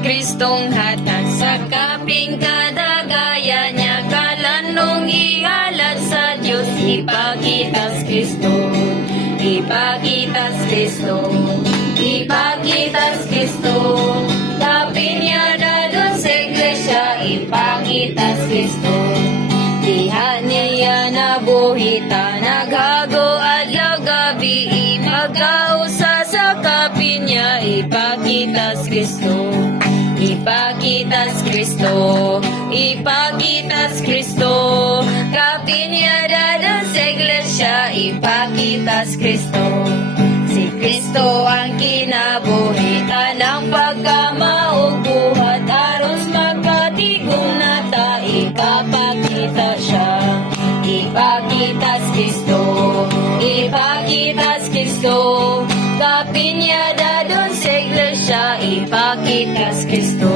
Kristong hatag sa kaping kadagaya niya kalanong ihalad sa Diyos. Ipakitas Kristo, ipakitas Kristo, ipakitas Kristo. Kapinyada doon sa iglesia, ipakitas Kristo. Diha niya nabuhita, naghago adlaw gabi, magkausa sa kapinya, ipakitas Kristo, ipakitas Kristo, ipakitas Kristo. Kapinya doon sa iglesia, ipakitas Kristo. Si Kristo ang kinabuhitan ng pagkamaog buhat, aros magkatigong nata, ipapakita siya. Ipakitas Kristo, ipakitas Kristo. Kapinyada doon sa iglesia, ipakitas Kristo.